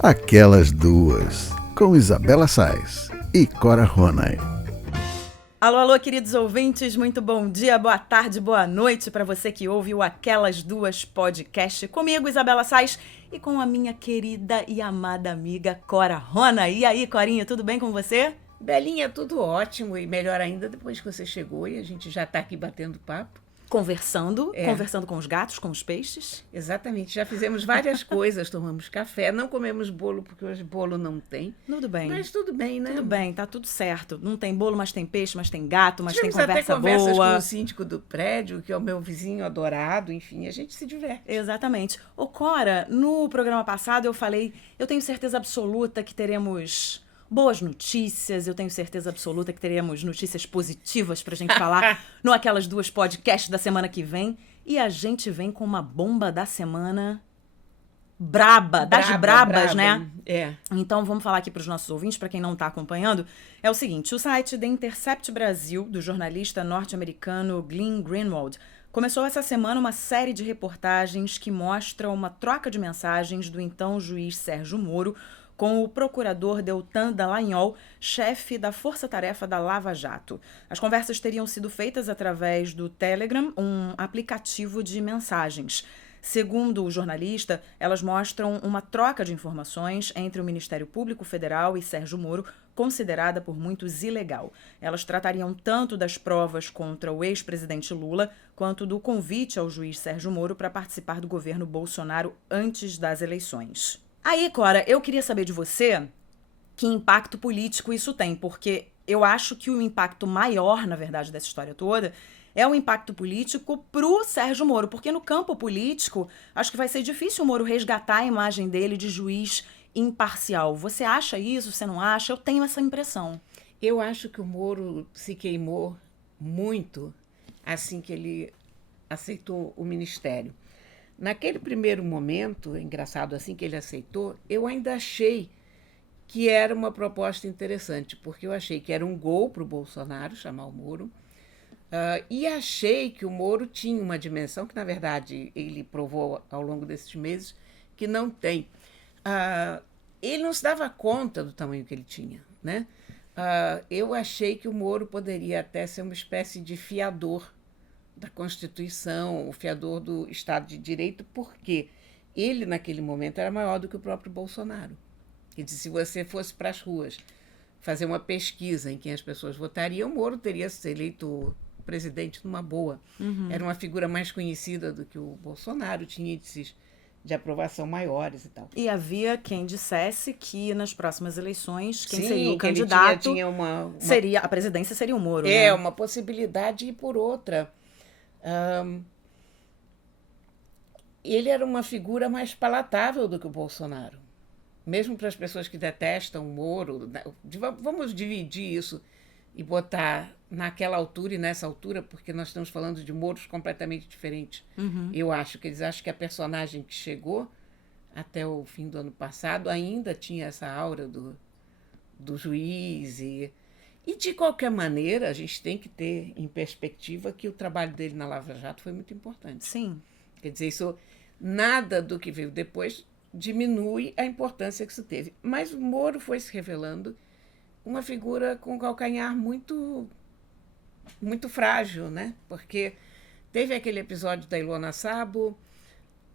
Aquelas Duas, com Isabela Sais e Cora Ronay. Alô, alô, queridos ouvintes, muito bom dia, boa tarde, boa noite para você que ouve o Aquelas Duas podcast comigo, Isabela Sais, e com a minha querida e amada amiga Cora Ronay. E aí, Corinha, tudo bem com você? Belinha, tudo ótimo e melhor ainda depois que você chegou e a gente já tá aqui batendo papo. Conversando com os gatos, com os peixes. Exatamente, já fizemos várias coisas, tomamos café, não comemos bolo porque hoje bolo não tem. Tudo bem. Mas tudo bem, né? Tudo bem, tá tudo certo. Não tem bolo, mas tem peixe, mas tem gato, mas Tivemos tem conversa até conversas boa. com o síndico do prédio, que é o meu vizinho adorado, enfim, a gente se diverte. Exatamente. Ô, Cora, no programa passado eu falei, eu tenho certeza absoluta que teremos boas notícias, eu tenho certeza absoluta que teremos notícias positivas pra gente falar no Aquelas Duas podcast da semana que vem. E a gente vem com uma bomba da semana braba, das brabas, né? É. Então vamos falar aqui para os nossos ouvintes, para quem não está acompanhando. É o seguinte, o site The Intercept Brasil, do jornalista norte-americano Glenn Greenwald, começou essa semana uma série de reportagens que mostram uma troca de mensagens do então juiz Sérgio Moro com o procurador Deltan Dallagnol, chefe da força-tarefa da Lava Jato. As conversas teriam sido feitas através do Telegram, um aplicativo de mensagens. Segundo o jornalista, elas mostram uma troca de informações entre o Ministério Público Federal e Sérgio Moro, considerada por muitos ilegal. Elas tratariam tanto das provas contra o ex-presidente Lula, quanto do convite ao juiz Sérgio Moro para participar do governo Bolsonaro antes das eleições. Aí, Cora, eu queria saber de você que impacto político isso tem, porque eu acho que o impacto maior, na verdade, dessa história toda é o impacto político pro Sérgio Moro, porque no campo político acho que vai ser difícil o Moro resgatar a imagem dele de juiz imparcial. Você acha isso? Você não acha? Eu tenho essa impressão. Eu acho que o Moro se queimou muito assim que ele aceitou o ministério. Naquele primeiro momento, engraçado, assim que ele aceitou, eu ainda achei que era uma proposta interessante, porque eu achei que era um gol para o Bolsonaro chamar o Moro, e achei que o Moro tinha uma dimensão que, na verdade, ele provou ao longo desses meses que não tem. Ele não se dava conta do tamanho que ele tinha, né? Eu achei que o Moro poderia até ser uma espécie de fiador da Constituição, o fiador do Estado de Direito, porque ele, naquele momento, era maior do que o próprio Bolsonaro. Quer dizer, se você fosse para as ruas fazer uma pesquisa em quem as pessoas votariam, o Moro teria se eleito presidente numa boa. Era uma figura mais conhecida do que o Bolsonaro, tinha índices de aprovação maiores e tal. E havia quem dissesse que nas próximas eleições, quem Sim, seria o que ele candidato, tinha uma seria a presidência seria o Moro, né? uma possibilidade e por outra. Ele era uma figura mais palatável do que o Bolsonaro. Mesmo para as pessoas que detestam o Moro, vamos dividir isso e botar naquela altura e nessa altura, porque nós estamos falando de Moros completamente diferentes. Eu acho que eles acham que a personagem que chegou até o fim do ano passado ainda tinha essa aura do juiz e de qualquer maneira, a gente tem que ter em perspectiva que o trabalho dele na Lava Jato foi muito importante. Sim. Quer dizer, isso, nada do que veio depois diminui a importância que isso teve. Mas o Moro foi se revelando uma figura com um calcanhar muito, muito frágil, né? Porque teve aquele episódio da Ilona Sabo,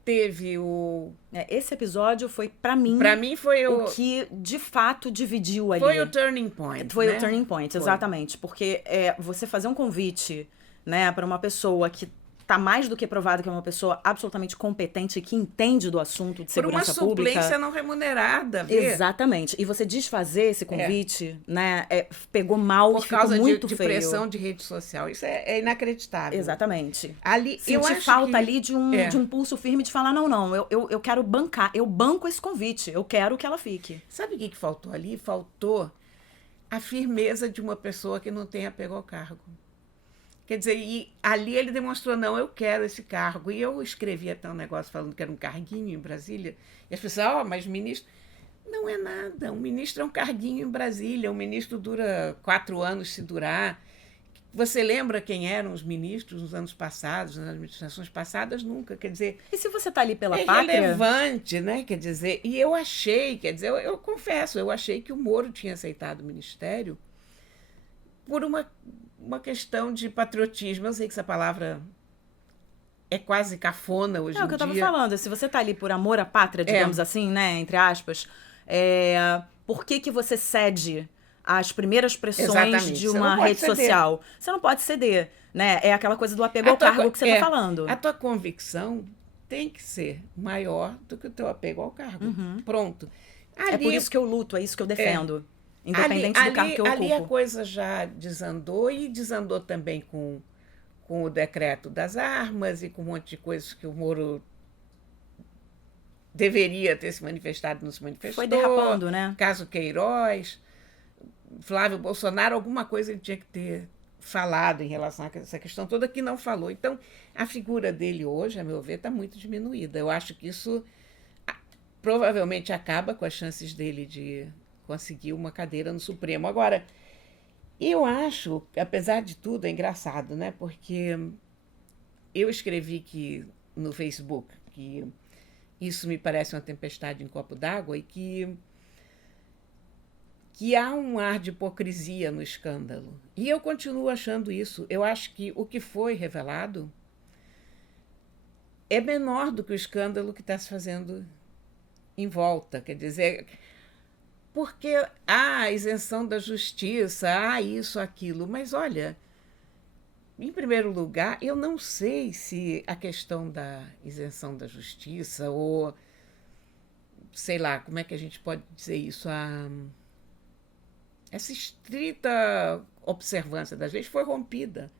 teve o... Esse episódio foi, pra mim foi o que de fato dividiu ali. Foi o turning point. Foi né? o turning point, exatamente. Porque você fazer um convite, né, para uma pessoa que tá mais do que provado que é uma pessoa absolutamente competente e que entende do assunto de segurança pública. Por uma suplência não remunerada. Vê? Exatamente. E você desfazer esse convite, né, pegou mal por e ficou causa muito de feio. pressão de rede social. Isso é inacreditável. Exatamente. Ali, Senti falta ali de um pulso firme de falar, não, eu quero bancar, eu banco esse convite, eu quero que ela fique. Sabe o que faltou ali? Faltou a firmeza de uma pessoa que não tem apego ao cargo. Quer dizer, e ali ele demonstrou, não, eu quero esse cargo. E eu escrevi até um negócio falando que era um carguinho em Brasília. E as pessoas, mas ministro... Não é nada. Um ministro é um carguinho em Brasília. Um ministro dura 4 anos, se durar. Você lembra quem eram os ministros nos anos passados, nas administrações passadas? Nunca. Quer dizer, E se você está ali pela é pátria... relevante, né? Quer dizer, e eu achei, eu confesso, eu achei que o Moro tinha aceitado o ministério por uma questão de patriotismo. Eu sei que essa palavra é quase cafona hoje em dia. É o que eu estava falando. Se você está ali por amor à pátria, digamos assim, né? Entre aspas, por que você cede às primeiras pressões Exatamente. de Você uma não pode rede ceder. social? Você não pode ceder, né? É aquela coisa do apego ao cargo que você está falando. A tua convicção tem que ser maior do que o teu apego ao cargo. Pronto. É por isso que eu luto, é isso que eu defendo. Independente do cargo que eu ocupo. Ali a coisa já desandou, e desandou também com o decreto das armas e com um monte de coisas que o Moro deveria ter se manifestado, não se manifestou. Foi derrapando, né? Caso Queiroz, Flávio Bolsonaro, alguma coisa ele tinha que ter falado em relação a essa questão toda, que não falou. Então, a figura dele hoje, a meu ver, está muito diminuída. Eu acho que isso provavelmente acaba com as chances dele de conseguir uma cadeira no Supremo. Agora, eu acho, apesar de tudo, é engraçado, né? Porque eu escrevi no Facebook que isso me parece uma tempestade em copo d'água, e que há um ar de hipocrisia no escândalo. E eu continuo achando isso. Eu acho que o que foi revelado é menor do que o escândalo que está se fazendo em volta. Quer dizer, porque há isenção da justiça, há isso, aquilo. Mas, olha, em primeiro lugar, eu não sei se a questão da isenção da justiça, ou, sei lá, como é que a gente pode dizer isso, essa estrita observância das leis foi rompida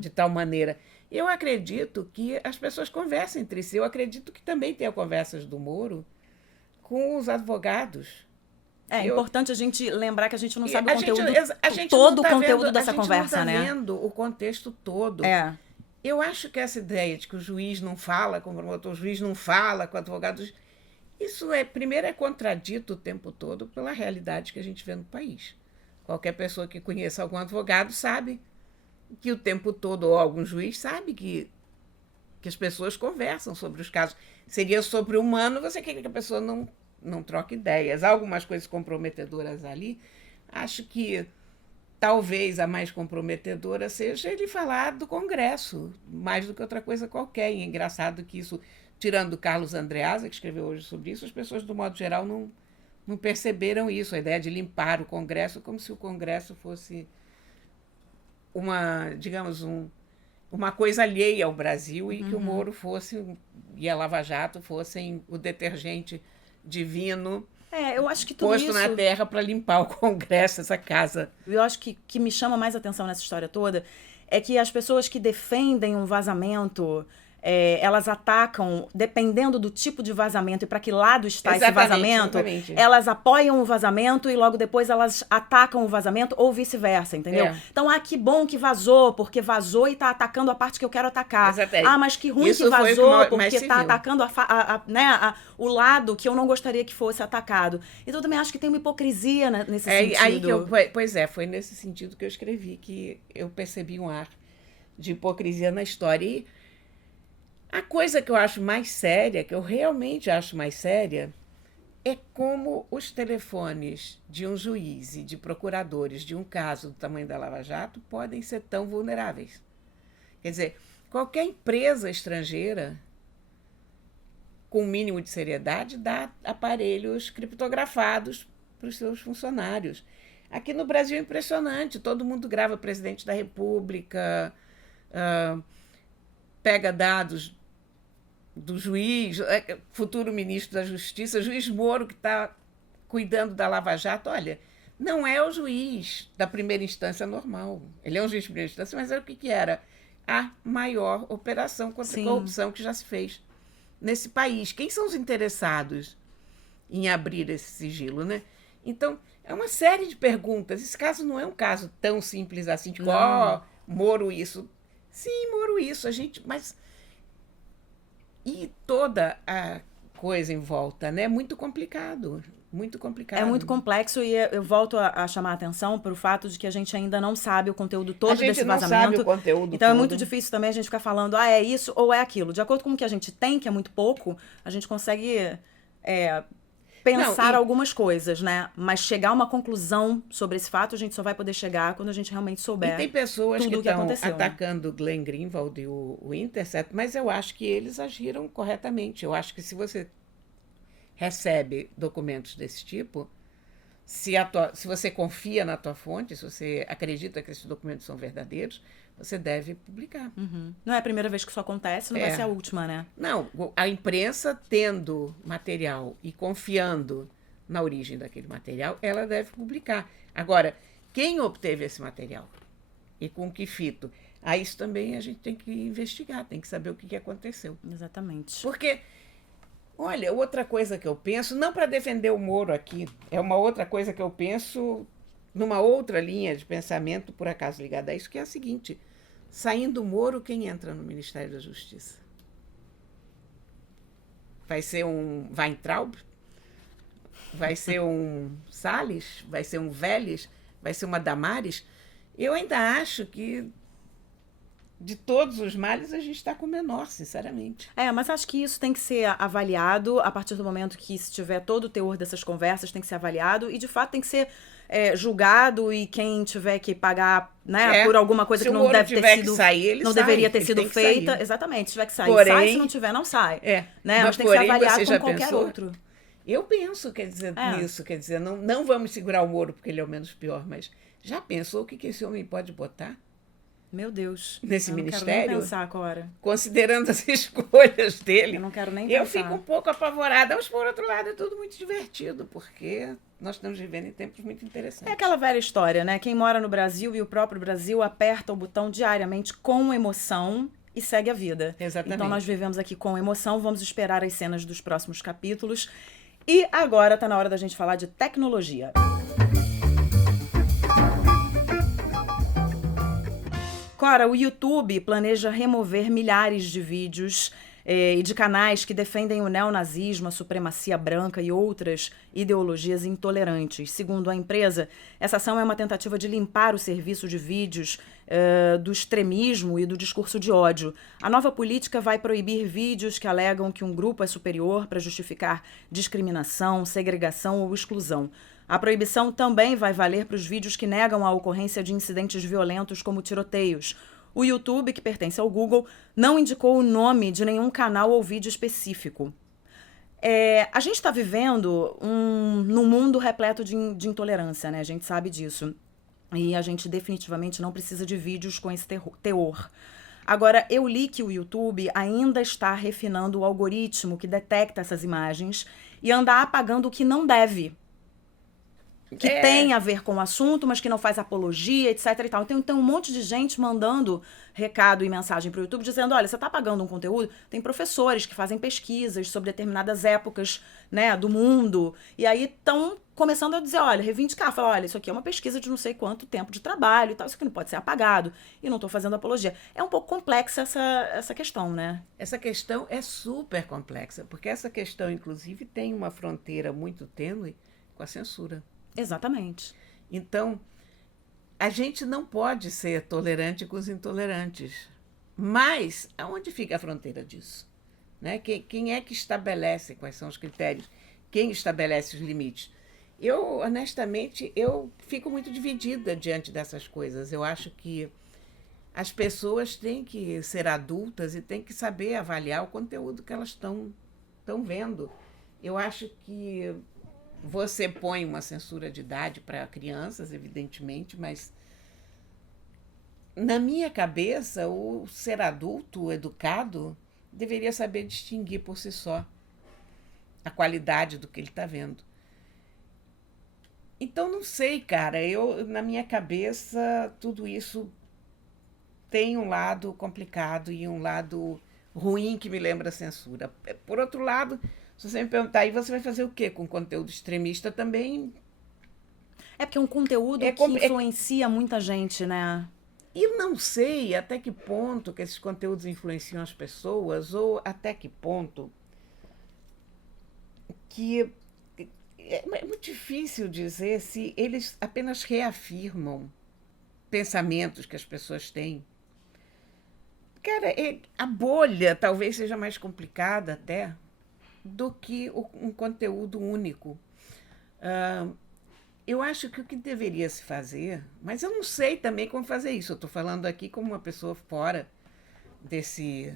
de tal maneira. Eu acredito que as pessoas conversam entre si. Eu acredito que também tenha conversas do Moro com os advogados. É importante a gente lembrar que a gente não sabe o conteúdo, conteúdo, todo o conteúdo dessa conversa, né? A gente não está vendo o contexto todo. Eu acho que essa ideia de que o juiz não fala com o promotor, o juiz não fala com o advogado, isso primeiro é contradito o tempo todo pela realidade que a gente vê no país. Qualquer pessoa que conheça algum advogado sabe que o tempo todo, ou algum juiz sabe que as pessoas conversam sobre os casos. Seria sobre-humano você quer que a pessoa não troque ideias. Há algumas coisas comprometedoras ali. Acho que talvez a mais comprometedora seja ele falar do Congresso, mais do que outra coisa qualquer. E é engraçado que isso, tirando o Carlos Andreasa, que escreveu hoje sobre isso, as pessoas, do modo geral, não perceberam isso, a ideia de limpar o Congresso, como se o Congresso fosse uma coisa alheia ao Brasil, e que o Moro e a Lava Jato fossem o detergente divino eu acho que tudo posto isso... na terra para limpar o Congresso, essa casa. Eu acho que me chama mais atenção nessa história toda é que as pessoas que defendem um vazamento... elas atacam, dependendo do tipo de vazamento e para que lado está esse vazamento, elas apoiam o vazamento e logo depois elas atacam o vazamento, ou vice-versa, entendeu? Então, que bom que vazou, porque vazou e está atacando a parte que eu quero atacar. Mas que ruim que vazou, porque está atacando o lado que eu não gostaria que fosse atacado. Então, eu também acho que tem uma hipocrisia nesse sentido. Foi nesse sentido que eu escrevi, que eu percebi um ar de hipocrisia na história. E a coisa que eu acho mais séria, que eu realmente acho mais séria, é como os telefones de um juiz e de procuradores de um caso do tamanho da Lava Jato podem ser tão vulneráveis. Quer dizer, qualquer empresa estrangeira, com o mínimo de seriedade, dá aparelhos criptografados para os seus funcionários. Aqui no Brasil é impressionante, todo mundo grava presidente da República, pega dados do juiz, futuro ministro da Justiça, juiz Moro, que está cuidando da Lava Jato. Olha, não é o juiz da primeira instância normal. Ele é um juiz de primeira instância, mas era o que era? A maior operação contra a corrupção que já se fez nesse país. Quem são os interessados em abrir esse sigilo, né? Então, é uma série de perguntas. Esse caso não é um caso tão simples assim, tipo, Moro isso. Sim, Moro isso, mas... E toda a coisa em volta, né? É muito complicado. muito complicado. É muito complexo e eu volto a chamar a atenção para o fato de que a gente ainda não sabe o conteúdo todo desse vazamento. A gente não sabe o conteúdo então todo. É muito difícil também a gente ficar falando, é isso ou é aquilo. De acordo com o que a gente tem, que é muito pouco, a gente consegue pensar algumas coisas, né? Mas chegar a uma conclusão sobre esse fato, a gente só vai poder chegar quando a gente realmente souber. E tem pessoas tudo que estão aconteceu, atacando o Glenn Greenwald e o Intercept, mas eu acho que eles agiram corretamente. Eu acho que se você recebe documentos desse tipo, se você confia na tua fonte, se você acredita que esses documentos são verdadeiros, você deve publicar. Não é a primeira vez que isso acontece, não vai ser a última, né? Não, a imprensa tendo material e confiando na origem daquele material, ela deve publicar. Agora, quem obteve esse material? E com que fito? Isso também a gente tem que investigar, tem que saber o que aconteceu. Exatamente. Porque, olha, outra coisa que eu penso, não para defender o Moro aqui, é uma outra coisa que eu penso numa outra linha de pensamento, por acaso ligada a isso, que é a seguinte: saindo o Moro, quem entra no Ministério da Justiça? Vai ser um Weintraub? Vai ser um Salles? Vai ser um Vélez? Vai ser uma Damares? Eu ainda acho que de todos os males a gente está com o menor, sinceramente. Mas acho que isso tem que ser avaliado a partir do momento que, se tiver todo o teor dessas conversas, tem que ser avaliado e, de fato, tem que ser julgado, e quem tiver que pagar, né, por alguma coisa que não deve ter sido, sair, não sai, deveria ter sido feita. Sair. Exatamente, se tiver que sair, porém, sai, se não tiver, não sai. Né? Mas tem que porém, ser avaliado como qualquer pensou? outro. Eu penso, nisso, quer dizer, não vamos segurar o Moro porque ele é o menos pior, mas já pensou o que esse homem pode botar? Meu Deus. Nesse eu ministério? Não quero nem pensar agora. Considerando as escolhas dele. Eu não quero nem pensar. Eu fico um pouco apavorada, mas por outro lado é tudo muito divertido, porque nós estamos vivendo em tempos muito interessantes. É aquela velha história, né? Quem mora no Brasil e o próprio Brasil aperta o botão diariamente com emoção e segue a vida. Exatamente. Então nós vivemos aqui com emoção, vamos esperar as cenas dos próximos capítulos. E agora tá na hora da gente falar de tecnologia. Cora, o YouTube planeja remover milhares de vídeos e de canais que defendem o neonazismo, a supremacia branca e outras ideologias intolerantes. Segundo a empresa, essa ação é uma tentativa de limpar o serviço de vídeos do extremismo e do discurso de ódio. A nova política vai proibir vídeos que alegam que um grupo é superior para justificar discriminação, segregação ou exclusão. A proibição também vai valer para os vídeos que negam a ocorrência de incidentes violentos como tiroteios. O YouTube, que pertence ao Google, não indicou o nome de nenhum canal ou vídeo específico. A gente está vivendo num mundo repleto de intolerância, né? A gente sabe disso. E a gente definitivamente não precisa de vídeos com esse teor. Agora, eu li que o YouTube ainda está refinando o algoritmo que detecta essas imagens e anda apagando o que não deve. Que tem a ver com o assunto, mas que não faz apologia, etc e tal. Então tem um monte de gente mandando recado e mensagem pro YouTube dizendo, olha, você tá pagando um conteúdo? Tem professores que fazem pesquisas sobre determinadas épocas, né, do mundo, e aí estão começando a dizer, olha, reivindicar, falar, olha, isso aqui é uma pesquisa de não sei quanto tempo de trabalho e tal, isso aqui não pode ser apagado, e não tô fazendo apologia. É um pouco complexa essa questão, né? Essa questão é super complexa, porque essa questão, inclusive, tem uma fronteira muito tênue com a censura. Exatamente. Então, a gente não pode ser tolerante com os intolerantes. Mas, aonde fica a fronteira disso? Né? Quem é que estabelece quais são os critérios? Quem estabelece os limites? Eu, honestamente, fico muito dividida diante dessas coisas. Eu acho que as pessoas têm que ser adultas e têm que saber avaliar o conteúdo que elas estão vendo. Eu acho que você põe uma censura de idade para crianças, evidentemente, mas na minha cabeça, o ser adulto, educado, deveria saber distinguir por si só a qualidade do que ele está vendo. Então, não sei, cara, na minha cabeça, tudo isso tem um lado complicado e um lado ruim que me lembra a censura. Por outro lado, se você me perguntar, aí você vai fazer o quê com conteúdo extremista também? É porque é um conteúdo que influencia muita gente, né? E eu não sei até que ponto que esses conteúdos influenciam as pessoas, ou até que ponto que É muito difícil dizer se eles apenas reafirmam pensamentos que as pessoas têm. Cara, a bolha talvez seja mais complicada até do que um conteúdo único. Eu acho que o que deveria se fazer, mas eu não sei também como fazer isso. Eu estou falando aqui como uma pessoa fora desse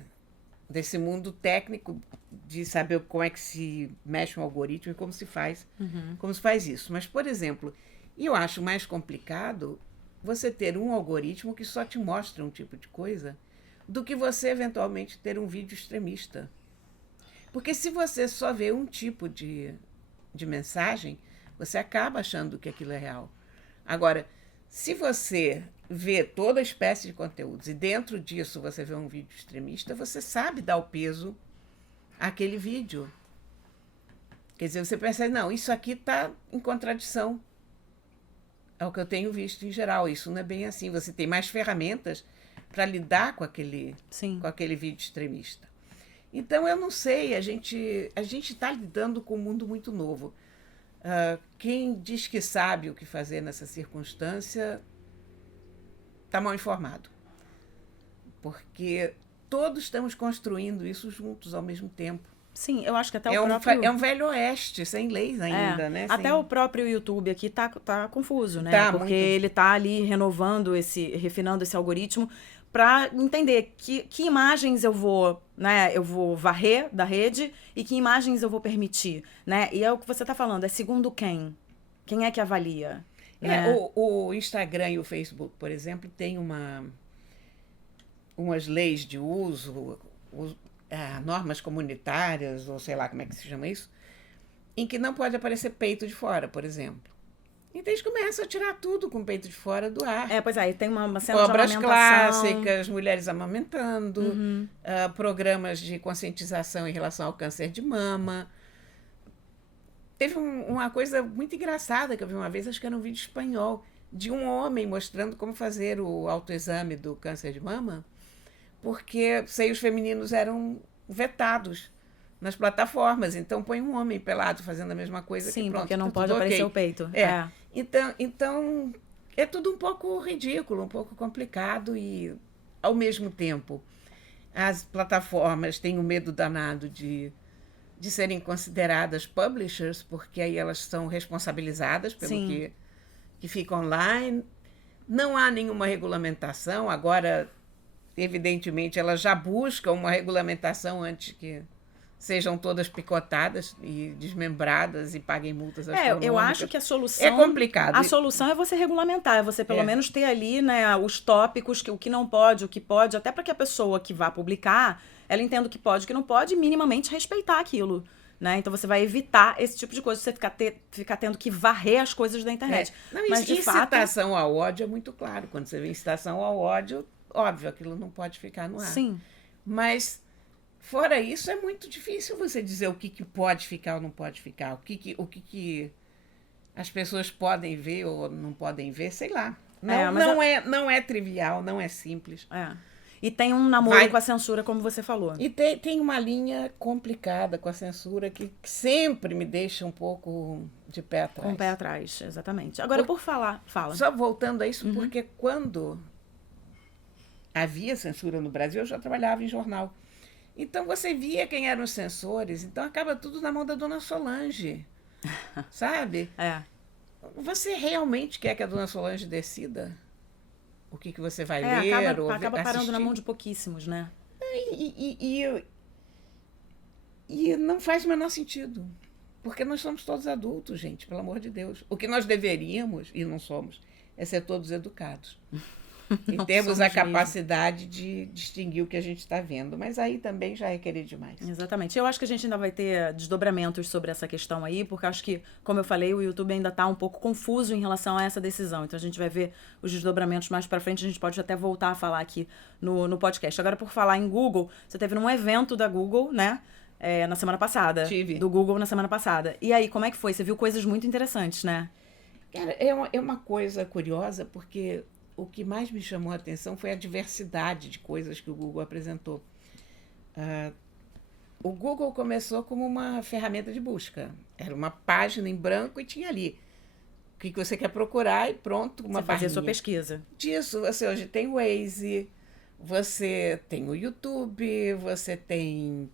mundo técnico de saber como é que se mexe um algoritmo e como se faz isso. Mas, por exemplo, eu acho mais complicado você ter um algoritmo que só te mostra um tipo de coisa do que você, eventualmente, ter um vídeo extremista. Porque se você só vê um tipo de mensagem, você acaba achando que aquilo é real. Agora, se você vê toda espécie de conteúdos e dentro disso você vê um vídeo extremista, você sabe dar o peso àquele vídeo. Quer dizer, você percebe, não, isso aqui está em contradição ao que eu tenho visto em geral. Isso não é bem assim. Você tem mais ferramentas para lidar com aquele vídeo extremista. Então, eu não sei, a gente está lidando com um mundo muito novo. Quem diz que sabe o que fazer nessa circunstância está mal informado. Porque todos estamos construindo isso juntos ao mesmo tempo. Sim, eu acho que até o próprio... É um velho oeste, sem leis ainda, né? Até o próprio YouTube aqui tá confuso, né? Tá, porque muito. ele tá ali refinando esse algoritmo para entender que imagens eu vou varrer da rede e que imagens eu vou permitir, né? E é o que você tá falando, é segundo quem? Quem é que avalia? Né? O Instagram e o Facebook, por exemplo, têm umas leis de uso, normas comunitárias, ou sei lá como é que se chama isso, em que não pode aparecer peito de fora, por exemplo. Então eles começam a tirar tudo com o peito de fora do ar. Pois é, e tem uma cena Obras de amamentação. clássicas, mulheres amamentando, programas de conscientização em relação ao câncer de mama. Teve uma coisa muito engraçada que eu vi uma vez, acho que era um vídeo espanhol, de um homem mostrando como fazer o autoexame do câncer de mama, porque seios femininos eram vetados nas plataformas. Então, põe um homem pelado fazendo a mesma coisa. Sim, que pronto, porque não tá pode tudo aparecer ok. o peito. Então, é tudo um pouco ridículo, um pouco complicado e, ao mesmo tempo, as plataformas têm um medo danado de serem consideradas publishers, porque aí elas são responsabilizadas pelo que fica online. Não há nenhuma regulamentação. Agora, evidentemente, elas já buscam uma regulamentação antes que sejam todas picotadas e desmembradas e paguem multas astronômicas. Eu acho que a solução... É complicado. A solução é você regulamentar, é você pelo menos ter ali, né, os tópicos, o que não pode, o que pode, até para que a pessoa que vá publicar, ela entenda o que pode e o que não pode e minimamente respeitar aquilo. Né? Então você vai evitar esse tipo de coisa, você ficar tendo que varrer as coisas da internet. Mas de incitação ao ódio é muito claro. Quando você vê incitação ao ódio, óbvio, aquilo não pode ficar no ar. Sim. Mas, fora isso, é muito difícil você dizer o que pode ficar ou não pode ficar, o que as pessoas podem ver ou não podem ver, sei lá. Não é trivial, não é simples. E tem um namoro com a censura, como você falou. E tem uma linha complicada com a censura que sempre me deixa um pouco de pé atrás. Com o pé atrás, exatamente. Agora, fala. Só voltando a isso, porque quando havia censura no Brasil, eu já trabalhava em jornal. Então, você via quem eram os censores. Então, acaba tudo na mão da dona Solange. Sabe? Você realmente quer que a dona Solange decida o que você vai ler acaba parando na mão de pouquíssimos, né? E não faz o menor sentido. Porque nós somos todos adultos, gente, pelo amor de Deus. O que nós deveríamos, e não somos, é ser todos educados. E temos a capacidade de distinguir o que a gente está vendo. Mas aí também já é querer demais. Exatamente. Eu acho que a gente ainda vai ter desdobramentos sobre essa questão aí, porque acho que, como eu falei, o YouTube ainda está um pouco confuso em relação a essa decisão. Então a gente vai ver os desdobramentos mais para frente. A gente pode até voltar a falar aqui no podcast. Agora, por falar em Google, você teve num evento da Google, né? Na semana passada. Tive. Do Google na semana passada. E aí, como é que foi? Você viu coisas muito interessantes, né? Cara, é uma coisa curiosa, porque o que mais me chamou a atenção foi a diversidade de coisas que o Google apresentou. o Google começou como uma ferramenta de busca. Era uma página em branco e tinha ali o que você quer procurar e pronto, uma Você fazia barrinha. sua pesquisa. Disso, você hoje tem o Waze, você tem o YouTube, você tem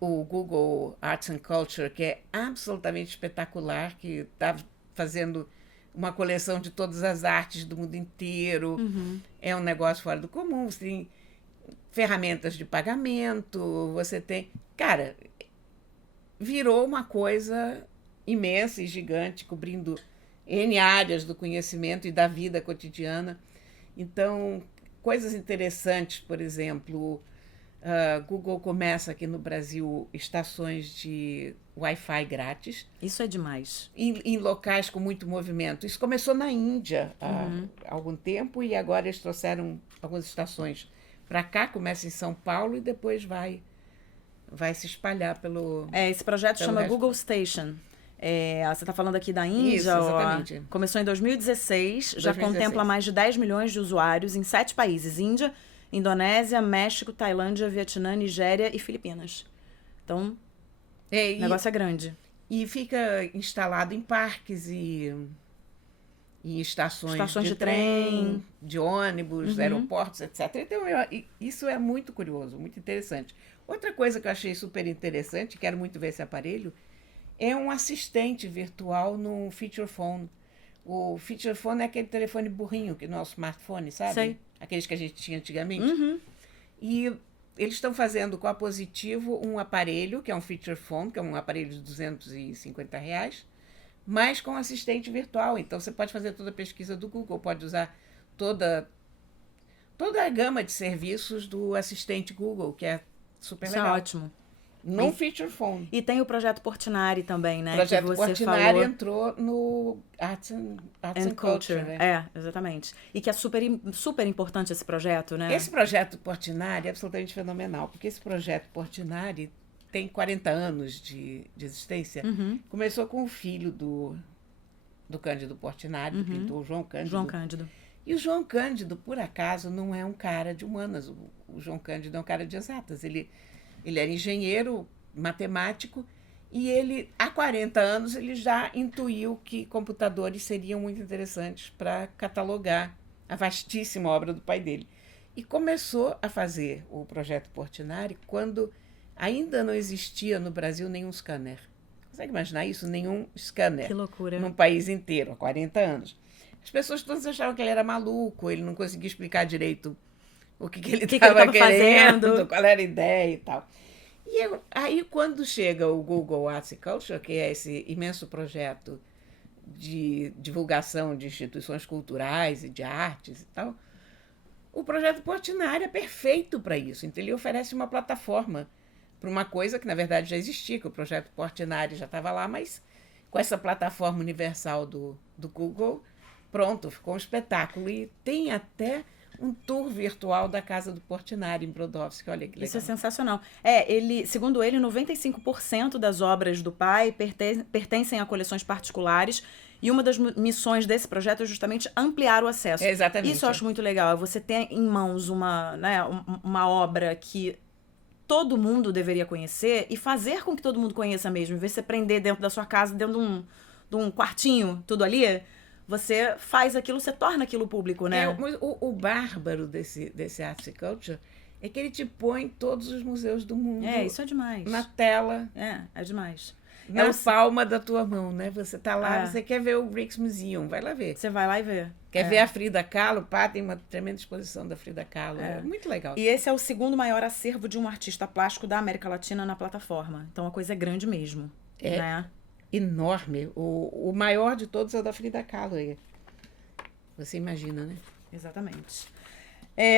o Google Arts and Culture, que é absolutamente espetacular, que está fazendo uma coleção de todas as artes do mundo inteiro. É um negócio fora do comum. Você tem ferramentas de pagamento, você tem... Cara, virou uma coisa imensa e gigante, cobrindo N áreas do conhecimento e da vida cotidiana. Então, coisas interessantes, por exemplo, Google começa aqui no Brasil estações de Wi-Fi grátis. Isso é demais. Em locais com muito movimento. Isso começou na Índia há algum tempo e agora eles trouxeram algumas estações para cá, começa em São Paulo e depois vai se espalhar pelo... Esse projeto chama resto. Google Station. Você está falando aqui da Índia. Isso, exatamente. Começou em 2016, já 2016. contempla mais de 10 milhões de usuários em 7 países: Índia, Indonésia, México, Tailândia, Vietnã, Nigéria e Filipinas. Então, o negócio é grande. E fica instalado em parques e em estações de trem, de ônibus, aeroportos, etc. Então, isso é muito curioso, muito interessante. Outra coisa que eu achei super interessante, quero muito ver esse aparelho, é um assistente virtual no feature phone. O feature phone é aquele telefone burrinho, que é nosso smartphone, sabe? Sei. Aqueles que a gente tinha antigamente. E eles estão fazendo com a Positivo um aparelho, que é um feature phone, que é um aparelho de R$250, mas com assistente virtual. Então, você pode fazer toda a pesquisa do Google, pode usar toda a gama de serviços do assistente Google, que é super legal. Isso é ótimo. No feature phone. E tem o projeto Portinari também, né? O projeto que você Portinari falou. entrou no Arts and Culture, né? Exatamente. E que é super importante esse projeto, né? Esse projeto Portinari é absolutamente fenomenal, porque esse projeto Portinari tem 40 anos de existência. Começou com o filho do Cândido Portinari, do pintor João Cândido. João Cândido. E o João Cândido, por acaso, não é um cara de humanas. O João Cândido é um cara de exatas. Ele era engenheiro, matemático, e ele, há 40 anos, ele já intuiu que computadores seriam muito interessantes para catalogar a vastíssima obra do pai dele. E começou a fazer o projeto Portinari quando ainda não existia no Brasil nenhum scanner. Consegue imaginar isso? Nenhum scanner. Que loucura. Num país inteiro, há 40 anos. As pessoas todas achavam que ele era maluco, ele não conseguia explicar direito o que ele estava querendo, fazendo, qual era a ideia e tal. E aí, quando chega o Google Arts and Culture, que é esse imenso projeto de divulgação de instituições culturais e de artes e tal, o projeto Portinari é perfeito para isso. Então, ele oferece uma plataforma para uma coisa que, na verdade, já existia, que o projeto Portinari já estava lá, mas com essa plataforma universal do Google, pronto, ficou um espetáculo. E tem até um tour virtual da casa do Portinari em Brodowski. Olha que legal. Isso é sensacional. Segundo ele, 95% das obras do pai pertencem a coleções particulares, e uma das missões desse projeto é justamente ampliar o acesso. Exatamente. Isso eu acho muito legal. É você ter em mãos uma obra que todo mundo deveria conhecer e fazer com que todo mundo conheça mesmo. Em vez de você prender dentro da sua casa, dentro de um quartinho, tudo ali, você faz aquilo, você torna aquilo público, né? O bárbaro desse Arts and Culture é que ele te põe em todos os museus do mundo. Isso é demais. Na tela. É demais. Na palma da tua mão, né? Você tá lá, você quer ver o Rijksmuseum, vai lá ver. Você vai lá e vê. Quer ver a Frida Kahlo? Tem uma tremenda exposição da Frida Kahlo. É muito legal. E esse é o segundo maior acervo de um artista plástico da América Latina na plataforma. Então a coisa é grande mesmo. Né? Enorme. O maior de todos é o da Frida Kahlo. Você imagina, né? Exatamente.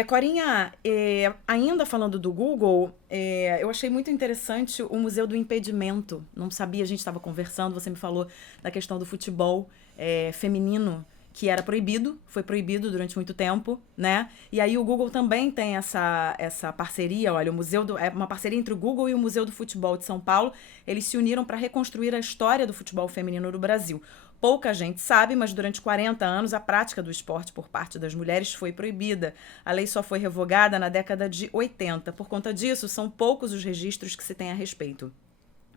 Corinha, ainda falando do Google, eu achei muito interessante o Museu do Impedimento. Não sabia, a gente estava conversando, você me falou da questão do futebol feminino. que era proibido, foi proibido durante muito tempo, né? E aí o Google também tem essa parceria, olha, é uma parceria entre o Google e o Museu do Futebol de São Paulo. Eles se uniram para reconstruir a história do futebol feminino no Brasil. Pouca gente sabe, mas durante 40 anos a prática do esporte por parte das mulheres foi proibida. A lei só foi revogada na década de 80. Por conta disso, são poucos os registros que se tem a respeito.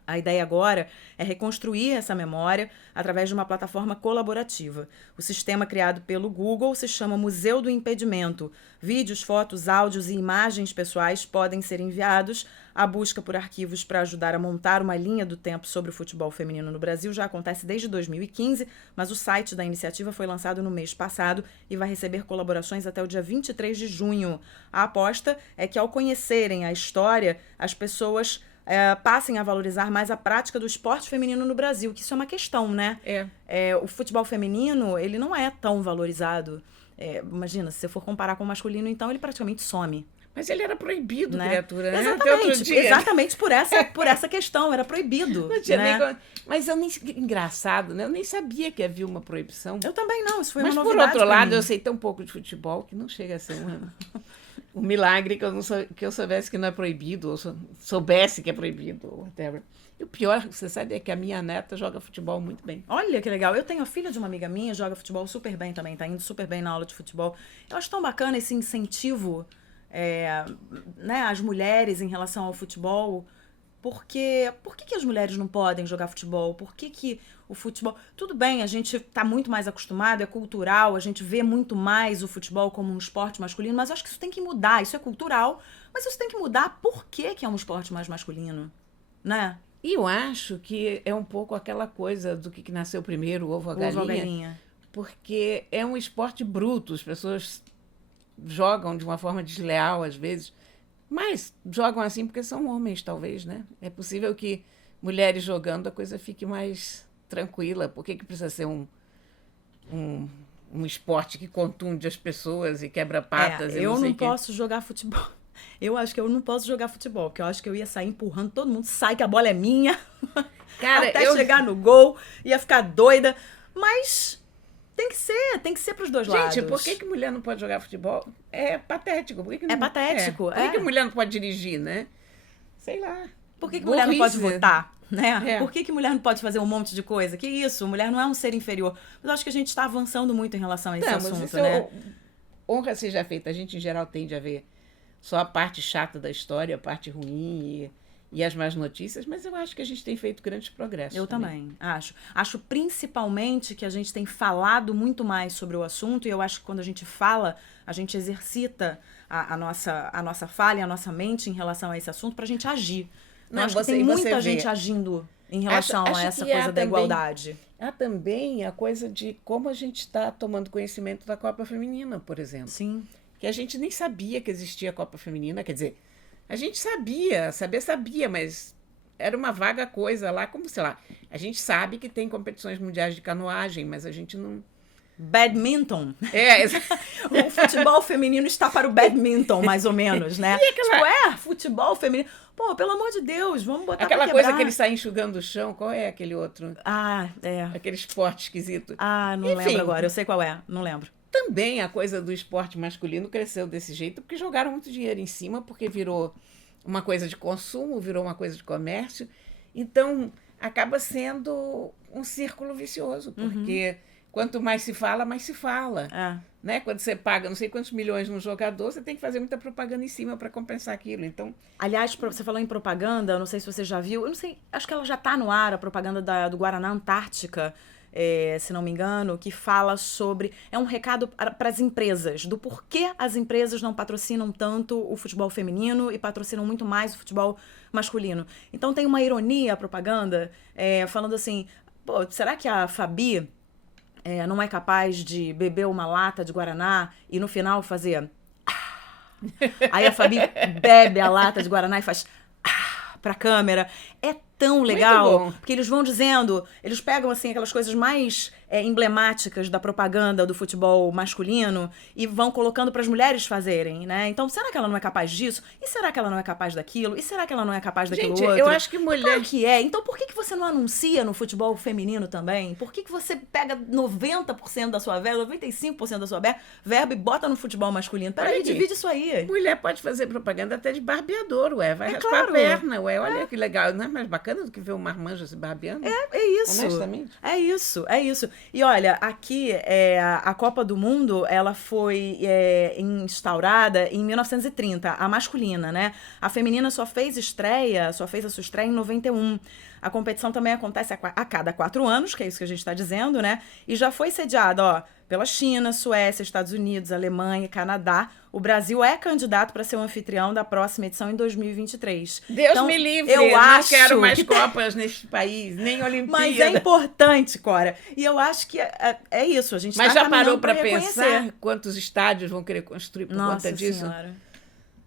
A ideia agora é reconstruir essa memória através de uma plataforma colaborativa. O sistema criado pelo Google se chama Museu do Impedimento. Vídeos, fotos, áudios e imagens pessoais podem ser enviados. A busca por arquivos para ajudar a montar uma linha do tempo sobre o futebol feminino no Brasil já acontece desde 2015, mas o site da iniciativa foi lançado no mês passado e vai receber colaborações até o dia 23 de junho. A aposta é que, ao conhecerem a história, as pessoas passem a valorizar mais a prática do esporte feminino no Brasil, que isso é uma questão, né? O futebol feminino, ele não é tão valorizado. Imagina, se você for comparar com o masculino, então ele praticamente some. Mas ele era proibido, né? criatura, né? Exatamente, exatamente por essa questão, era proibido. Não tinha né? nem... Mas engraçado, né? Eu nem sabia que havia uma proibição. Eu também não, isso foi mas uma novidade. Mas por outro lado, eu sei tão pouco de futebol que não chega a ser um milagre que eu soubesse que não é proibido, ou soubesse que é proibido, ou whatever. E o pior, você sabe, é que a minha neta joga futebol muito bem. Olha que legal. Eu tenho a filha de uma amiga minha, joga futebol super bem também, tá indo super bem na aula de futebol. Eu acho tão bacana esse incentivo né, às mulheres em relação ao futebol. Por que as mulheres não podem jogar futebol? Por que o futebol... Tudo bem, a gente está muito mais acostumado, é cultural, a gente vê muito mais o futebol como um esporte masculino, mas eu acho que isso tem que mudar. Isso é cultural, mas isso tem que mudar. Por que é um esporte mais masculino? Né? E eu acho que é um pouco aquela coisa do que nasceu primeiro, o ovo ou a galinha. Porque é um esporte bruto, as pessoas jogam de uma forma desleal às vezes, mas jogam assim porque são homens, talvez, né? É possível que mulheres jogando a coisa fique mais tranquila. Por que precisa ser um esporte que contunde as pessoas e quebra patas? Eu não posso jogar futebol. Eu acho que eu não posso jogar futebol, porque eu acho que eu ia sair empurrando todo mundo. Sai que a bola é minha. Cara, até chegar no gol, ia ficar doida. Mas tem que ser pros dois lados. Gente, por que mulher não pode jogar futebol? É patético. Por que é patético. Por que mulher não pode dirigir, né? Sei lá. Por que mulher não pode votar? Né? Por que mulher não pode fazer um monte de coisa? Que isso? Mulher não é um ser inferior. Mas eu acho que a gente está avançando muito em relação a esse assunto, né? Honra seja feita. A gente, em geral, tende a ver só a parte chata da história, a parte ruim e as más notícias, mas eu acho que a gente tem feito grandes progressos. Eu também acho. Acho principalmente que a gente tem falado muito mais sobre o assunto, e eu acho que quando a gente fala, a gente exercita a nossa fala e a nossa mente em relação a esse assunto pra gente agir. Eu acho que tem muita gente agindo em relação a essa coisa da igualdade. Há também a coisa de como a gente está tomando conhecimento da Copa Feminina, por exemplo. Sim. Que a gente nem sabia que existia a Copa Feminina, quer dizer, a gente sabia, mas era uma vaga coisa lá, como, sei lá, a gente sabe que tem competições mundiais de canoagem, mas a gente não... Badminton. O futebol feminino está para o badminton, mais ou menos, né? Futebol feminino. Pô, pelo amor de Deus, vamos botar aquela coisa que eles saem enxugando o chão, qual é aquele outro? Aquele esporte esquisito. Não lembro agora, eu sei qual é, não lembro. Também a coisa do esporte masculino cresceu desse jeito, porque jogaram muito dinheiro em cima, porque virou uma coisa de consumo, virou uma coisa de comércio. Então, acaba sendo um círculo vicioso, porque quanto mais se fala, mais se fala. Né? Quando você paga não sei quantos milhões num jogador, você tem que fazer muita propaganda em cima para compensar aquilo. Então, aliás, você falou em propaganda, não sei se você já viu, eu não sei, acho que ela já está no ar, a propaganda do Guaraná Antártica, se não me engano, que fala sobre... É um recado para as empresas, do porquê as empresas não patrocinam tanto o futebol feminino e patrocinam muito mais o futebol masculino. Então tem uma ironia a propaganda, falando assim, pô, será que a Fabi não é capaz de beber uma lata de Guaraná e no final fazer... Aí a Fabi bebe a lata de Guaraná e faz... pra câmera. É tão legal, porque eles vão dizendo, eles pegam assim aquelas coisas mais emblemáticas da propaganda do futebol masculino e vão colocando para as mulheres fazerem, né? Então, será que ela não é capaz disso? E será que ela não é capaz daquilo? E será que ela não é capaz daquilo outro? Eu acho que mulher... Claro que é. Então, por que você não anuncia no futebol feminino também? Por que você pega 90% da sua verba, 95% da sua verba e bota no futebol masculino? Peraí, divide isso aí. Mulher pode fazer propaganda até de barbeador, ué. Vai raspar claro. a perna, ué. Olha que legal. Não é mais bacana do que ver um marmanjo se barbeando? É isso. Honestamente. É isso. E olha, aqui a Copa do Mundo, ela foi instaurada em 1930, a masculina, né? A feminina só fez a sua estreia em 91. A competição também acontece a cada 4 anos, que é isso que a gente está dizendo, né? E já foi sediada, pela China, Suécia, Estados Unidos, Alemanha, Canadá. O Brasil é candidato para ser o anfitrião da próxima edição em 2023. Deus então, me livre, eu não quero acho mais Copas neste país, nem Olimpíada. Mas é importante, Cora. E eu acho que é isso, a gente Mas tá já parou para pensar quantos estádios vão querer construir por conta disso? Senhora.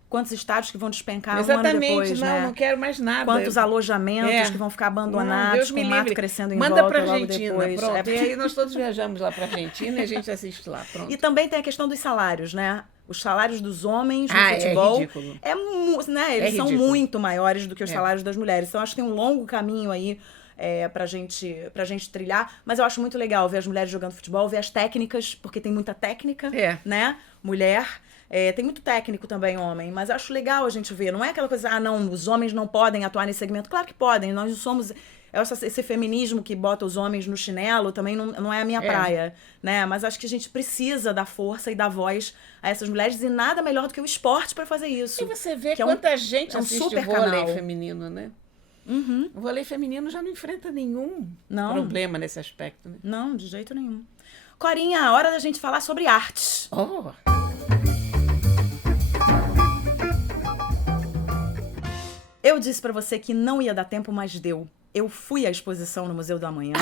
Quantos estádios que vão despencar Exatamente, um ano depois, não, né? não quero mais nada. Quantos alojamentos que vão ficar abandonados, com o mato crescendo em Manda volta pra logo Argentina, depois. pronto. E aí nós todos viajamos lá pra Argentina e a gente assiste lá, pronto. E também tem a questão dos salários, né? Os salários dos homens no futebol é ridículo. Eles são ridículo. muito maiores do que os salários das mulheres. Então, acho que tem um longo caminho aí pra gente trilhar. Mas eu acho muito legal ver as mulheres jogando futebol, ver as técnicas, porque tem muita técnica, né? Mulher. Tem muito técnico também, homem, mas acho legal a gente ver. Não é aquela coisa, não, os homens não podem atuar nesse segmento. Claro que podem, nós não somos... Esse feminismo que bota os homens no chinelo também não é a minha praia, né? Mas acho que a gente precisa dar força e dar voz a essas mulheres e nada melhor do que o esporte para fazer isso. E você vê que quanta gente é um assiste super vôlei canal. feminino, né? Uhum. O vôlei feminino já não enfrenta nenhum problema nesse aspecto, né? Não, de jeito nenhum. Corinha, hora da gente falar sobre arte. Eu disse pra você que não ia dar tempo, mas deu. Eu fui à exposição no Museu do Amanhã.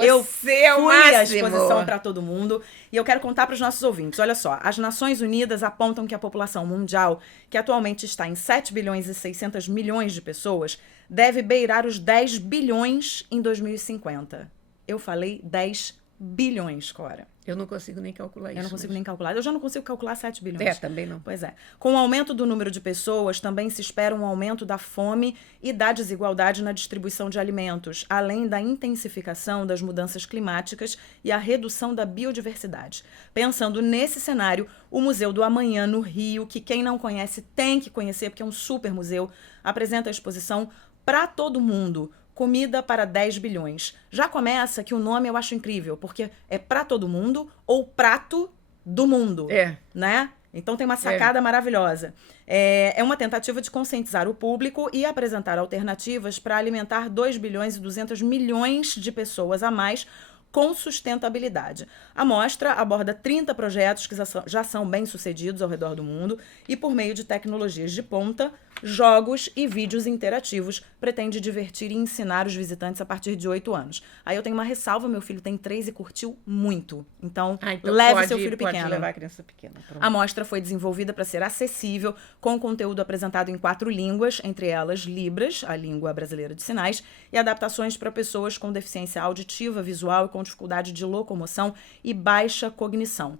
Eu fui à exposição para todo mundo. E eu quero contar para os nossos ouvintes. Olha só, as Nações Unidas apontam que a população mundial, que atualmente está em 7 bilhões e 600 milhões de pessoas, deve beirar os 10 bilhões em 2050. Eu falei 10 bilhões, Cora. Eu não consigo nem calcular isso. Eu não consigo nem calcular. Eu já não consigo calcular 7 bilhões. Também não. Pois é. Com o aumento do número de pessoas, também se espera um aumento da fome e da desigualdade na distribuição de alimentos, além da intensificação das mudanças climáticas e a redução da biodiversidade. Pensando nesse cenário, o Museu do Amanhã, no Rio, que quem não conhece tem que conhecer, porque é um super museu, apresenta a exposição Pra Todo Mundo, Comida para 10 bilhões. Já começa que o nome eu acho incrível, porque é pra todo mundo ou prato do mundo, né? Então tem uma sacada maravilhosa. É uma tentativa de conscientizar o público e apresentar alternativas para alimentar 2 bilhões e 200 milhões de pessoas a mais com sustentabilidade. A mostra aborda 30 projetos que já são bem-sucedidos ao redor do mundo e, por meio de tecnologias de ponta, jogos e vídeos interativos, pretende divertir e ensinar os visitantes a partir de 8 anos. Aí eu tenho uma ressalva, meu filho tem 3 e curtiu muito. Então leve seu filho pequeno. Pode levar a criança pequena. Pronto. A mostra foi desenvolvida para ser acessível, com conteúdo apresentado em 4 línguas, entre elas Libras, a língua brasileira de sinais, e adaptações para pessoas com deficiência auditiva, visual e com dificuldade de locomoção e baixa cognição.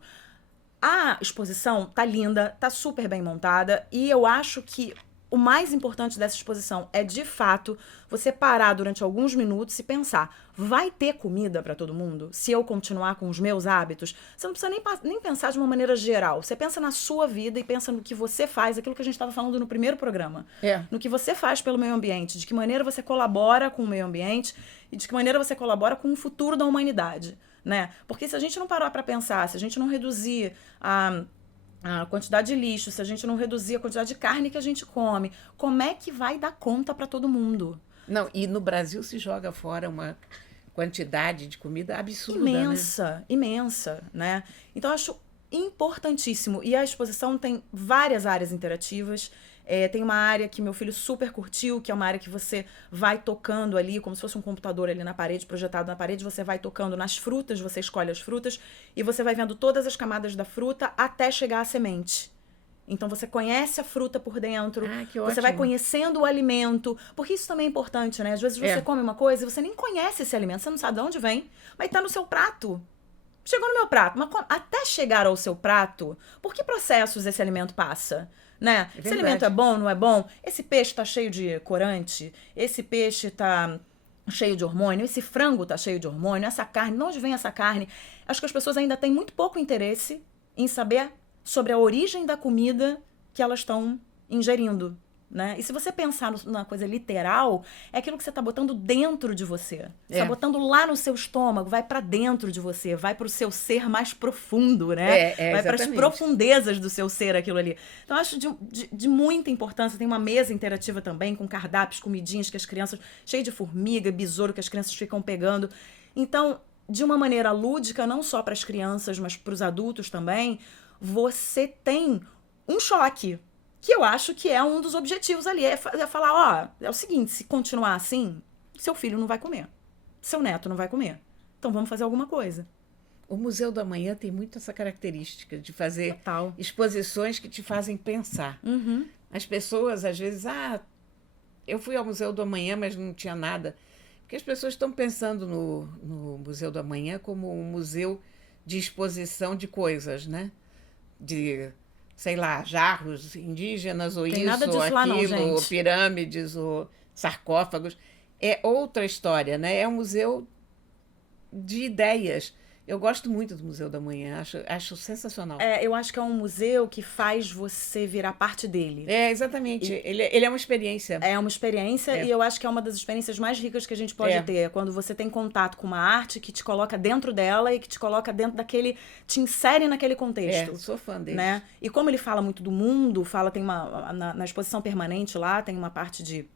A exposição tá linda, tá super bem montada e eu acho que o mais importante dessa exposição é, de fato, você parar durante alguns minutos e pensar, vai ter comida para todo mundo? Se eu continuar com os meus hábitos? Você não precisa nem pensar de uma maneira geral. Você pensa na sua vida e pensa no que você faz, aquilo que a gente estava falando no primeiro programa. No que você faz pelo meio ambiente, de que maneira você colabora com o meio ambiente e de que maneira você colabora com o futuro da humanidade, né? Porque se a gente não parar para pensar, se a gente não reduzir a quantidade de lixo, se a gente não reduzir a quantidade de carne que a gente come, como é que vai dar conta para todo mundo? Não, e no Brasil se joga fora uma quantidade de comida absurda, imensa, né? Então, eu acho importantíssimo. E a exposição tem várias áreas interativas. Tem uma área que meu filho super curtiu, que é uma área que você vai tocando ali, como se fosse um computador ali na parede, projetado na parede, você vai tocando nas frutas, você escolhe as frutas, e você vai vendo todas as camadas da fruta até chegar à semente. Então você conhece a fruta por dentro, você vai conhecendo o alimento, porque isso também é importante, né? Às vezes você come uma coisa e você nem conhece esse alimento, você não sabe de onde vem, mas tá no seu prato. Chegou no meu prato, mas até chegar ao seu prato, por que processos esse alimento passa? Né? Esse alimento é bom, não é bom? Esse peixe tá cheio de corante? Esse peixe tá cheio de hormônio, esse frango tá cheio de hormônio, essa carne, de onde vem essa carne? Acho que as pessoas ainda têm muito pouco interesse em saber sobre a origem da comida que elas estão ingerindo, né? E se você pensar na coisa literal, é aquilo que você tá botando dentro de você. Você tá botando lá no seu estômago, vai para dentro de você, vai pro seu ser mais profundo, né? Vai para as profundezas do seu ser aquilo ali. Então, eu acho de muita importância. Tem uma mesa interativa também, com cardápios, comidinhas que as crianças... cheio de formiga, besouro que as crianças ficam pegando. Então, de uma maneira lúdica, não só para as crianças, mas para os adultos também, você tem um choque, que eu acho que é um dos objetivos ali, é falar, é o seguinte, se continuar assim, seu filho não vai comer, seu neto não vai comer, então vamos fazer alguma coisa. O Museu do Amanhã tem muito essa característica de fazer exposições que te fazem pensar. As pessoas, às vezes, eu fui ao Museu do Amanhã, mas não tinha nada, porque as pessoas estão pensando no Museu do Amanhã como um museu de exposição de coisas, né? De, sei lá, jarros indígenas, ou tem isso, nada disso ou lá não, aquilo, ou gente. pirâmides, ou sarcófagos. É outra história, né? É um museu de ideias. Eu gosto muito do Museu da Manhã, acho sensacional. Eu acho que é um museu que faz você virar parte dele. Exatamente. Ele é uma experiência. É uma experiência e eu acho que é uma das experiências mais ricas que a gente pode ter. Quando você tem contato com uma arte que te coloca dentro dela e que te coloca dentro daquele... te insere naquele contexto. Eu sou fã dele. Né? E como ele fala muito do mundo, tem uma... na exposição permanente lá, tem uma parte de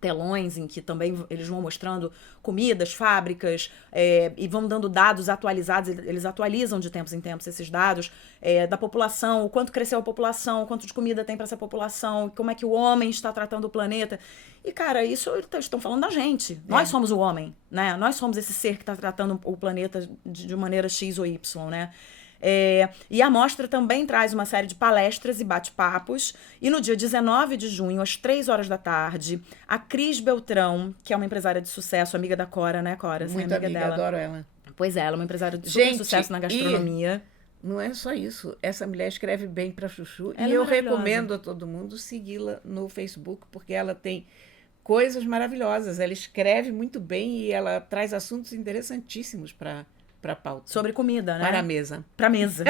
telões em que também eles vão mostrando comidas, fábricas, e vão dando dados atualizados, eles atualizam de tempos em tempos esses dados da população, o quanto cresceu a população, o quanto de comida tem para essa população, como é que o homem está tratando o planeta. E, cara, isso estão falando da gente. Nós somos o homem, né? Nós somos esse ser que está tratando o planeta de maneira X ou Y, né? E a mostra também traz uma série de palestras e bate-papos. E no dia 19 de junho, às 3 horas da tarde, a Cris Beltrão, que é uma empresária de sucesso, amiga da Cora, né, Cora? Você muito é amiga dela. Adoro ela. Pois é, ela é uma empresária de super sucesso na gastronomia. Não é só isso. Essa mulher escreve bem para chuchu. Ela e eu maravilhosa. recomendo a todo mundo segui-la no Facebook, porque ela tem coisas maravilhosas. Ela escreve muito bem e ela traz assuntos interessantíssimos para pauta. Sobre comida, né? Para a mesa. Para a mesa,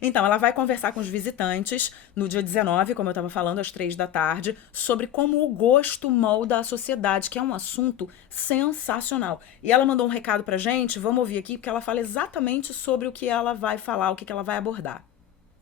Então, ela vai conversar com os visitantes no dia 19, como eu estava falando, às 3 da tarde, sobre como o gosto molda a sociedade, que é um assunto sensacional. E ela mandou um recado pra gente, vamos ouvir aqui, porque ela fala exatamente sobre o que ela vai falar, o que ela vai abordar.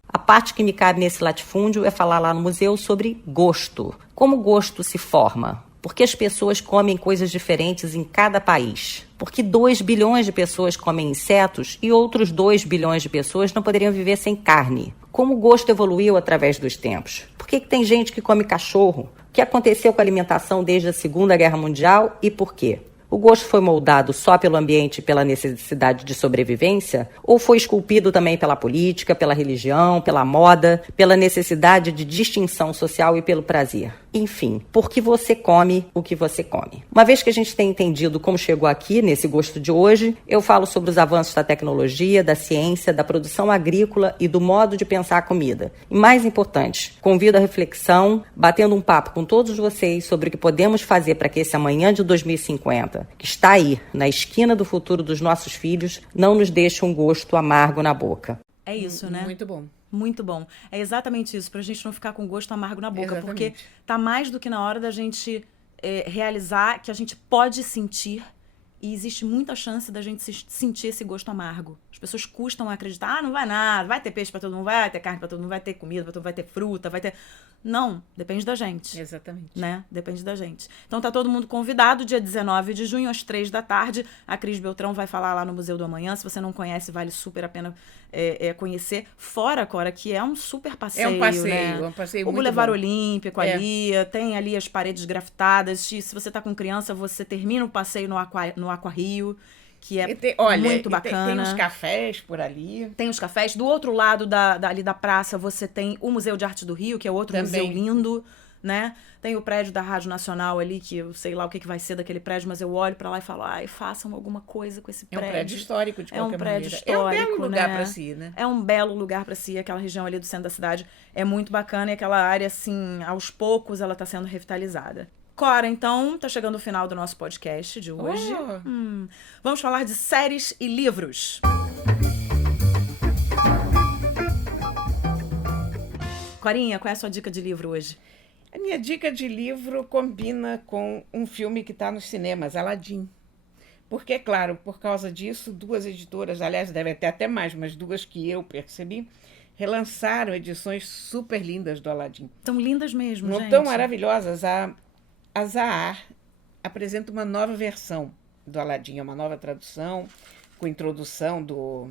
A parte que me cabe nesse latifúndio é falar lá no museu sobre gosto. Como o gosto se forma? Porque as pessoas comem coisas diferentes em cada país. Porque 2 bilhões de pessoas comem insetos e outros 2 bilhões de pessoas não poderiam viver sem carne. Como o gosto evoluiu através dos tempos? Por que tem gente que come cachorro? O que aconteceu com a alimentação desde a Segunda Guerra Mundial e por quê? O gosto foi moldado só pelo ambiente e pela necessidade de sobrevivência? Ou foi esculpido também pela política, pela religião, pela moda, pela necessidade de distinção social e pelo prazer? Enfim, porque você come o que você come. Uma vez que a gente tem entendido como chegou aqui, nesse gosto de hoje, eu falo sobre os avanços da tecnologia, da ciência, da produção agrícola e do modo de pensar a comida. E mais importante, convido a reflexão, batendo um papo com todos vocês sobre o que podemos fazer para que esse amanhã de 2050, que está aí, na esquina do futuro dos nossos filhos, não nos deixe um gosto amargo na boca. É isso, né? Muito bom. Muito bom. É exatamente isso, pra gente não ficar com gosto amargo na boca. Exatamente. Porque tá mais do que na hora da gente realizar que a gente pode sentir e existe muita chance da gente sentir esse gosto amargo. As pessoas custam a acreditar, não vai nada, vai ter peixe pra todo mundo, vai ter carne pra todo mundo, vai ter comida pra todo mundo, vai ter fruta, vai ter... Não, depende da gente. Exatamente. Né? Depende da gente. Então tá todo mundo convidado, dia 19 de junho, às 3 da tarde. A Cris Beltrão vai falar lá no Museu do Amanhã. Se você não conhece, vale super a pena conhecer. Fora, Cora, que é um super passeio, É um passeio, né? é um passeio O muito Boulevard bom. Olímpico ali, tem ali as paredes grafitadas. E se você tá com criança, você termina o passeio no Aquarrio, que é muito bacana. Tem uns cafés por ali. Tem os cafés. Do outro lado ali da praça, você tem o Museu de Arte do Rio, que é outro museu lindo, né? Tem o prédio da Rádio Nacional ali, que eu sei lá o que vai ser daquele prédio, mas eu olho pra lá e falo, façam alguma coisa com esse prédio. É um prédio histórico, de qualquer maneira. Histórico, é um belo lugar né? pra si, né? É um belo lugar pra si. Aquela região ali do centro da cidade é muito bacana e aquela área, assim, aos poucos ela tá sendo revitalizada. Cora, então, tá chegando o final do nosso podcast de hoje. Vamos falar de séries e livros. Corinha, qual é a sua dica de livro hoje? A minha dica de livro combina com um filme que está nos cinemas, Aladdin. Porque, é claro, por causa disso, 2 editoras, aliás, deve ter até mais, mas 2 que eu percebi, relançaram edições super lindas do Aladdin. Tão lindas mesmo, Não gente. tão maravilhosas. A Zahar apresenta uma nova versão do Aladdin, uma nova tradução, com introdução do...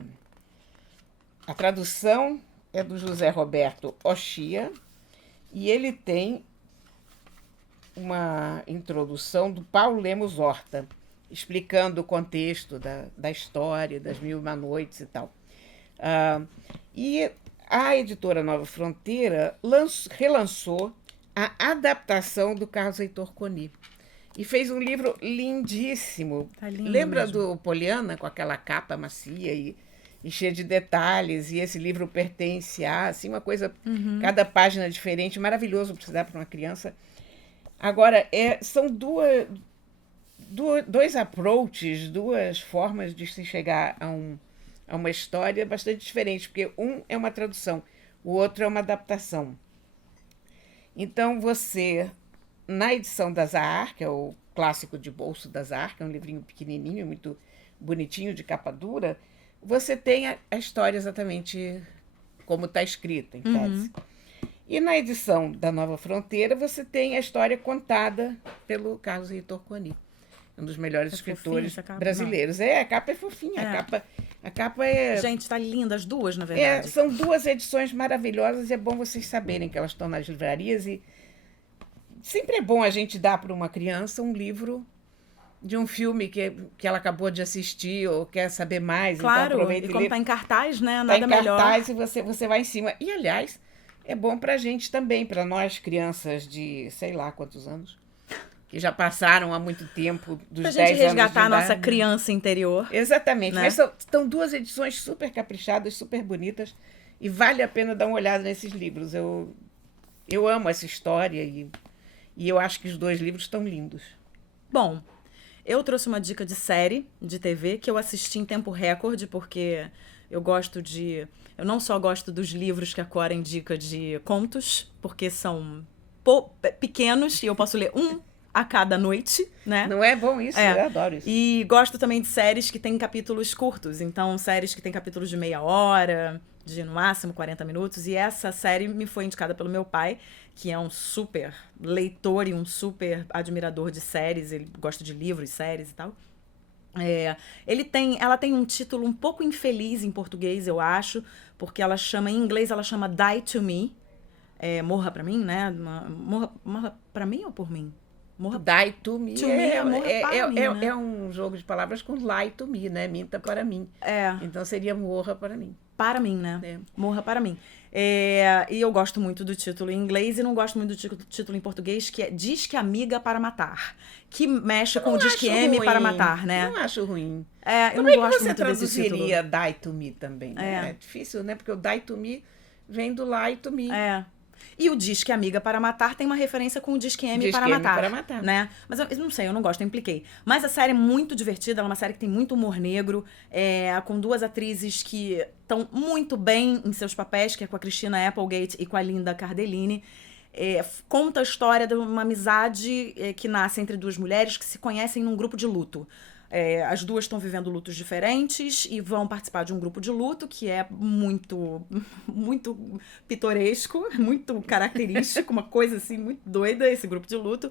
A tradução é do José Roberto Ochia, e ele tem uma introdução do Paulo Lemos Horta, explicando o contexto da história, das Mil e Uma Noites e tal. E a editora Nova Fronteira relançou a adaptação do Carlos Heitor Coni. E fez um livro lindíssimo. Tá lindo Lembra mesmo. do Poliana, com aquela capa macia e cheia de detalhes? E esse livro pertence a, assim, uma coisa, cada página diferente, maravilhoso para dar para uma criança. Agora, são dois approaches, 2 formas de se chegar a uma história bastante diferente, porque um é uma tradução, o outro é uma adaptação. Então, você, na edição da Zahar, que é o clássico de bolso da Zahar, que é um livrinho pequenininho, muito bonitinho, de capa dura, você tem a história exatamente como está escrita, em tese. E na edição da Nova Fronteira, você tem a história contada pelo Carlos Heitor Coni, um dos melhores escritores fofinha essa capa? brasileiros. A capa é fofinha, a capa é... Gente, tá linda as duas, na verdade. São 2 edições maravilhosas e é bom vocês saberem que elas estão nas livrarias, e sempre é bom a gente dar para uma criança um livro de um filme que ela acabou de assistir ou quer saber mais. Claro, então aproveita e como lê. tá em cartaz, né? Tá Nada em melhor. cartaz e você vai em cima. E, aliás, é bom pra gente também, para nós crianças de sei lá quantos anos, que já passaram há muito tempo dos Pra 10 gente anos de resgatar a nossa idade. criança interior. Exatamente, né? mas estão 2 edições super caprichadas, super bonitas, e vale a pena dar uma olhada nesses livros. Eu amo essa história e eu acho que os 2 livros estão lindos. Bom, eu trouxe uma dica de série de TV que eu assisti em tempo recorde, porque eu não só gosto dos livros que a Cora indica de contos, porque são pequenos e eu posso ler um a cada noite, né? Não é bom isso? É. Eu adoro isso. E gosto também de séries que têm capítulos curtos. Então, séries que têm capítulos de meia hora, de no máximo 40 minutos. E essa série me foi indicada pelo meu pai, que é um super leitor e um super admirador de séries. Ele gosta de livros, séries e tal. Ela tem um título um pouco infeliz em português, eu acho, porque em inglês ela chama Die to Me. Morra pra mim, né? Morra pra mim ou por mim? Die to me, To me é morra para mim, né? é um jogo de palavras com lie to me, né? Minta para mim. Então seria morra para mim. Para mim, né? É. Morra para mim. E eu gosto muito do título em inglês e não gosto muito do título em português, que é Disque Amiga para Matar. Que mexe com o Disque M para matar, né? Não acho ruim. Eu Como não é que gosto você muito desse título. traduziria die to me também? Né? É difícil, né? Porque o die to me vem do lie to me. E o Disque Amiga para Matar tem uma referência com o Disque M Disque para M matar. para matar. Né? Mas eu não sei, eu não gosto, eu impliquei. Mas a série é muito divertida, ela é uma série que tem muito humor negro, com 2 atrizes que estão muito bem em seus papéis, que é com a Christina Applegate e com a Linda Cardellini. Conta a história de uma amizade que nasce entre 2 mulheres que se conhecem num grupo de luto. As 2 estão vivendo lutos diferentes e vão participar de um grupo de luto que é muito, muito pitoresco, muito característico, uma coisa assim muito doida, esse grupo de luto.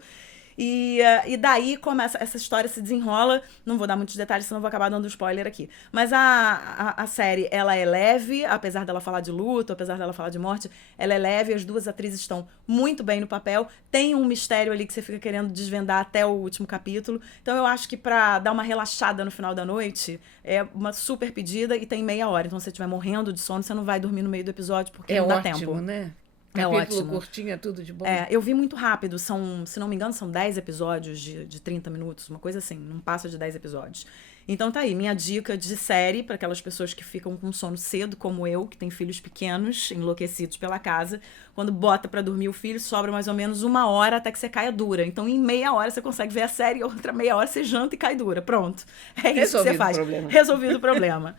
E daí começa, essa história se desenrola, não vou dar muitos detalhes, senão vou acabar dando spoiler aqui. Mas a série, ela é leve, apesar dela falar de luto, apesar dela falar de morte, ela é leve, as 2 atrizes estão muito bem no papel, tem um mistério ali que você fica querendo desvendar até o último capítulo. Então eu acho que pra dar uma relaxada no final da noite, é uma super pedida e tem meia hora. Então se você estiver morrendo de sono, você não vai dormir no meio do episódio, porque não dá ótimo, tempo. Né? Capítulo ótimo. curtinho é tudo de bom. Eu vi muito rápido, se não me engano, são 10 episódios de 30 minutos, uma coisa assim, não passa de 10 episódios. Então tá aí, minha dica de série para aquelas pessoas que ficam com sono cedo, como eu, que tem filhos pequenos, enlouquecidos pela casa. Quando bota para dormir o filho, sobra mais ou menos 1 hora até que você caia dura. Então em meia hora você consegue ver a série, outra meia hora você janta e cai dura. Pronto. É isso que você faz. Resolvido o problema.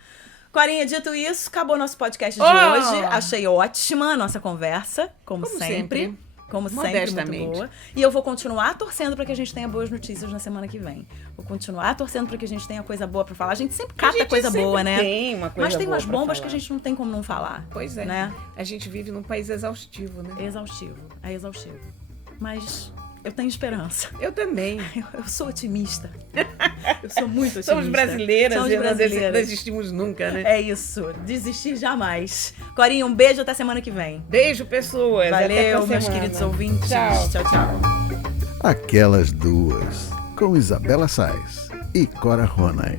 Corinha, dito isso, acabou nosso podcast de hoje. Achei ótima a nossa conversa, como sempre. Como sempre, muito boa. E eu vou continuar torcendo para que a gente tenha boas notícias na semana que vem. Vou continuar torcendo para que a gente tenha coisa boa para falar. A gente sempre cata coisa boa, né? Tem uma coisa Mas tem boa umas bombas falar. que a gente não tem como não falar. Pois é. Né? A gente vive num país exaustivo, né? Exaustivo. É exaustivo. Mas eu tenho esperança. Eu também. Eu sou otimista. Eu sou muito otimista. Somos brasileiras Somos e brasileiras. não desistimos nunca, né? É isso. Desistir jamais. Corinha, um beijo até semana que vem. Beijo, pessoas. Valeu, meus queridos ouvintes. Tchau. Tchau, tchau. Aquelas Duas, com Isabela Sais e Cora Ronay.